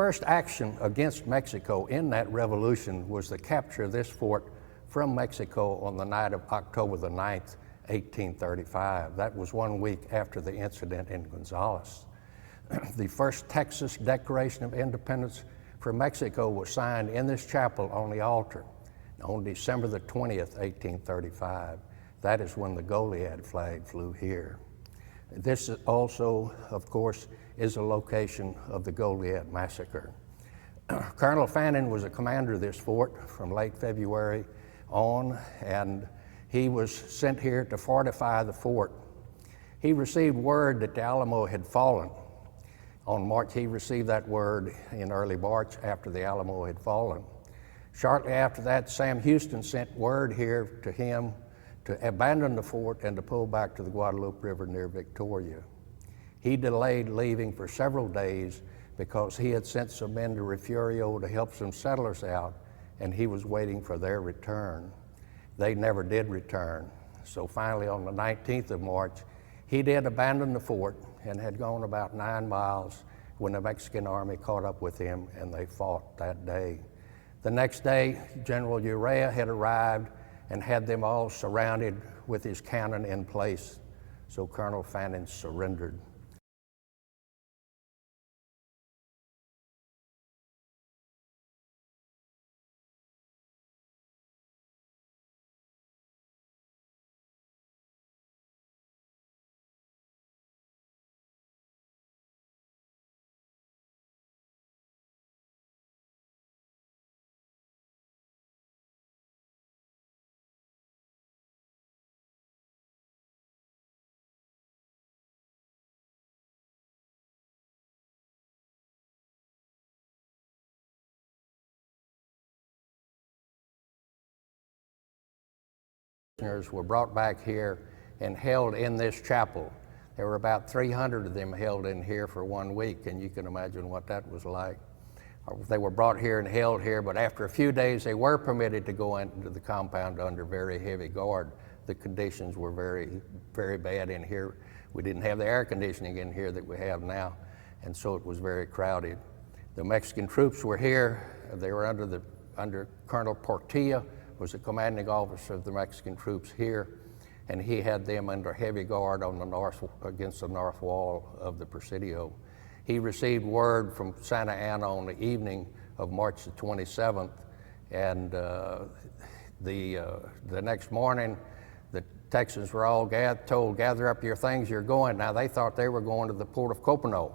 first action against Mexico in that revolution was the capture of this fort from Mexico on the night of October the 9th, 1835. That was 1 week after the incident in Gonzales. The first Texas Declaration of Independence for Mexico was signed in this chapel on the altar on December the 20th, 1835. That is when the Goliad flag flew here. This is also, of course, is a location of the Goliad massacre. Colonel Fannin was a commander of this fort from late February on, and he was sent here to fortify the fort. He received word that the Alamo had fallen. On March, he received that word in early March after the Alamo had fallen. Shortly after that, Sam Houston sent word here to him to abandon the fort and to pull back to the Guadalupe River near Victoria. He delayed leaving for several days because he had sent some men to Refugio to help some settlers out, and he was waiting for their return. They never did return. So finally, on the 19th of March, he did abandon the fort and had gone about 9 miles when the Mexican army caught up with him, and they fought that day. The next day, General Urrea had arrived and had them all surrounded with his cannon in place. So Colonel Fannin surrendered. Prisoners were brought back here and held in this chapel. There were about 300 of them held in here for 1 week, and you can imagine what that was like. They were brought here and held here, but after a few days, they were permitted to go into the compound under very heavy guard. The conditions were very, very bad in here. We didn't have the air conditioning in here that we have now, and so it was very crowded. The Mexican troops were here. They were under Colonel Portilla, was the commanding officer of the Mexican troops here, and he had them under heavy guard on the against the north wall of the Presidio. He received word from Santa Ana on the evening of March the 27th, and the next morning, the Texans were all told, gather up your things, you're going. Now, they thought they were going to the port of Copano,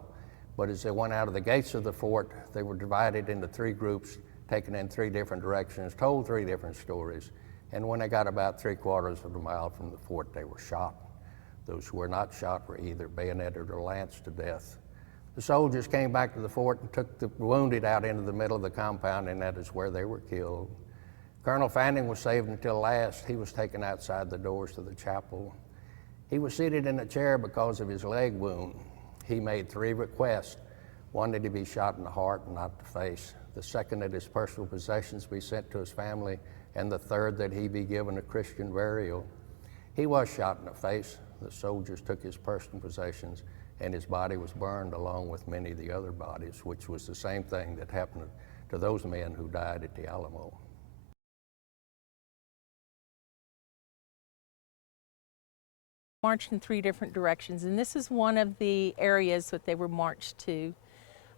but as they went out of the gates of the fort, they were divided into 3 groups, taken in 3 different directions, told 3 different stories, and when they got about 3/4 of a mile from the fort, they were shot. Those who were not shot were either bayoneted or lanced to death. The soldiers came back to the fort and took the wounded out into the middle of the compound, and that is where they were killed. Colonel Fannin was saved until last. He was taken outside the doors to the chapel. He was seated in a chair because of his leg wound. He made 3 requests. One, that he be shot in the heart and not the face. The second, that his personal possessions be sent to his family. And the third, that he be given a Christian burial. He was shot in the face. The soldiers took his personal possessions, and his body was burned along with many of the other bodies, which was the same thing that happened to those men who died at the Alamo. Marched in 3 different directions, and this is one of the areas that they were marched to.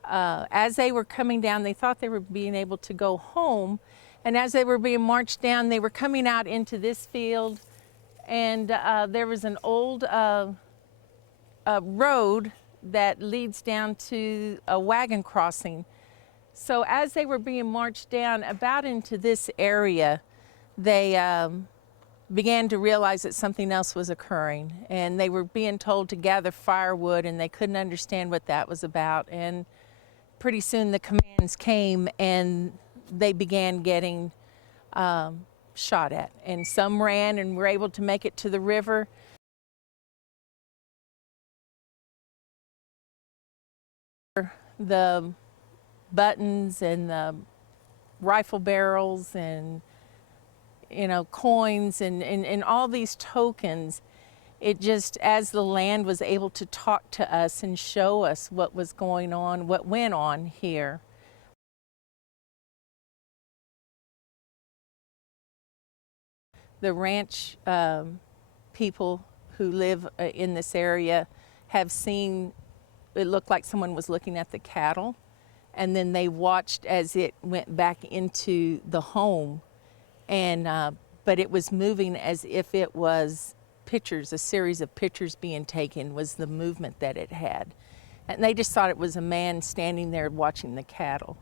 As they were coming down, they thought they were being able to go home, and as they were being marched down, they were coming out into this field, and there was an old road that leads down to a wagon crossing. So as they were being marched down about into this area, they began to realize that something else was occurring, and they were being told to gather firewood, and they couldn't understand what that was about. And pretty soon the commands came, and they began getting shot at, and some ran and were able to make it to the river. The buttons and the rifle barrels and coins and all these tokens, it just, as the land was able to talk to us and show us what was going on, what went on here, The ranch people who live in this area have seen it looked like someone was looking at the cattle, and then they watched as it went back into the home, and but it was moving as if it was pictures, a series of pictures being taken was the movement that it had. And they just thought it was a man standing there watching the cattle.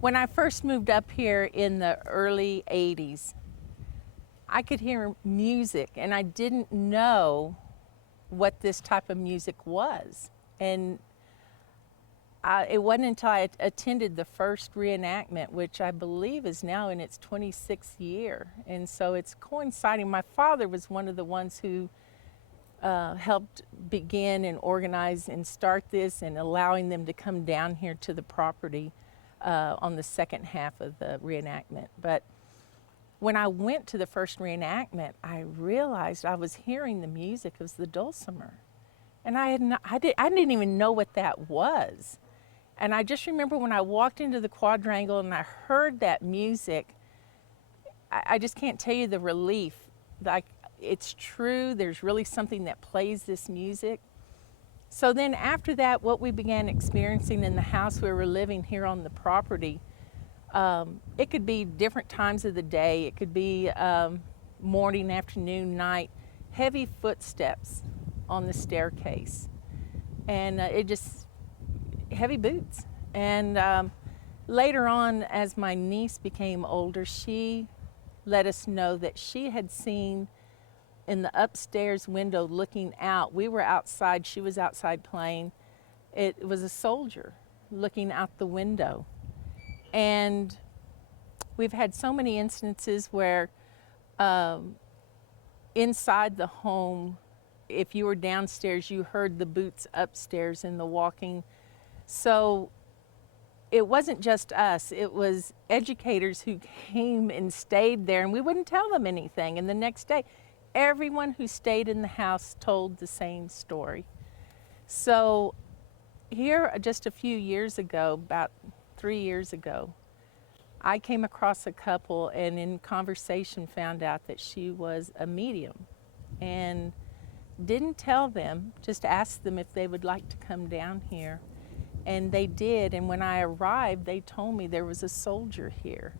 When I first moved up here in the early 80s, I could hear music, and I didn't know what this type of music was. And it wasn't until I attended the first reenactment, which I believe is now in its 26th year. And so it's coinciding. My father was one of the ones who helped begin and organize and start this, and allowing them to come down here to the property on the second half of the reenactment. But when I went to the first reenactment, I realized I was hearing the music of the dulcimer. And I didn't even know what that was. And I just remember when I walked into the quadrangle and I heard that music, I just can't tell you the relief. Like, it's true, there's really something that plays this music. So then after that, what we began experiencing in the house we were living here on the property, it could be different times of the day. It could be morning, afternoon, night, heavy footsteps on the staircase. And heavy boots. And later on, as my niece became older, she let us know that she had seen in the upstairs window looking out. We were outside, she was outside playing. It was a soldier looking out the window. And we've had so many instances where inside the home, if you were downstairs, you heard the boots upstairs in the walking. So it wasn't just us, it was educators who came and stayed there, and we wouldn't tell them anything. And the next day, everyone who stayed in the house told the same story. So here, just a few years ago, about 3 years ago, I came across a couple and in conversation found out that she was a medium, and didn't tell them, just asked them if they would like to come down here. And they did, and when I arrived, they told me there was a soldier here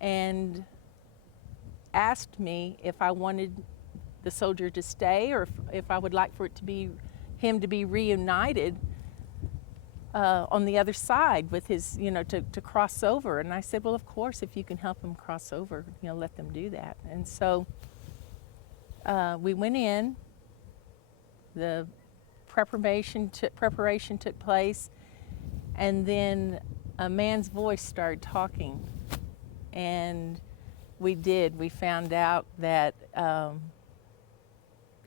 and asked me if I wanted the soldier to stay or if I would like for him to be reunited on the other side with his, to cross over. And I said, well, of course, if you can help him cross over, let them do that. And so we went in, the preparation took place, and then a man's voice started talking. And we found out that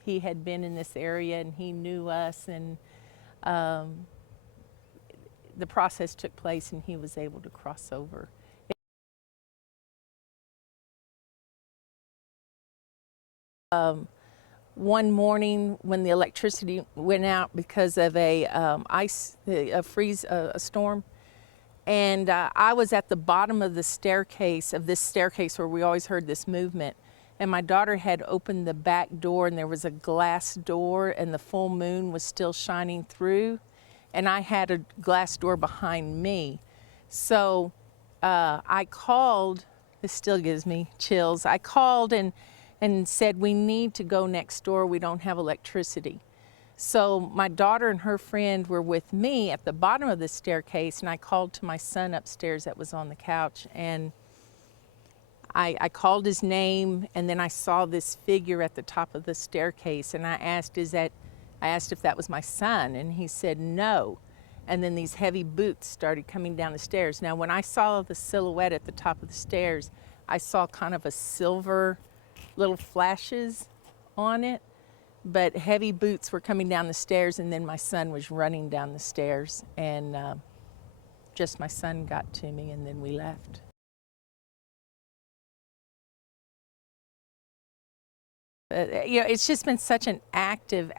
he had been in this area and he knew us, and the process took place and he was able to cross over. One morning when the electricity went out because of a storm, and I was at the bottom of this staircase where we always heard this movement, and my daughter had opened the back door, and there was a glass door, and the full moon was still shining through, and I had a glass door behind me. So I called, this still gives me chills, I called and said, we need to go next door, we don't have electricity. So my daughter and her friend were with me at the bottom of the staircase, and I called to my son upstairs that was on the couch, and I called his name, and then I saw this figure at the top of the staircase, and I asked if that was my son, and he said no. And then these heavy boots started coming down the stairs. Now when I saw the silhouette at the top of the stairs, I saw kind of a silver little flashes on it, but heavy boots were coming down the stairs, and then my son was running down the stairs, and just my son got to me, and then we left. It's just been such an active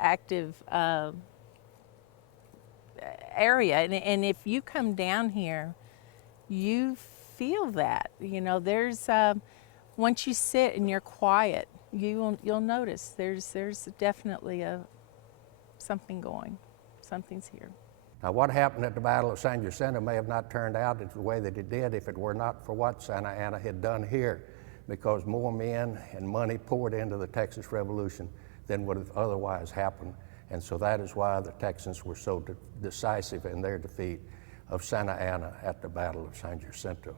area, and if you come down here, you feel that. You know, there's once you sit and you're quiet, you'll notice there's definitely something going, something's here. Now, what happened at the Battle of San Jacinto may have not turned out the way that it did if it were not for what Santa Anna had done here, because more men and money poured into the Texas Revolution than would have otherwise happened. And so that is why the Texans were so decisive in their defeat of Santa Anna at the Battle of San Jacinto.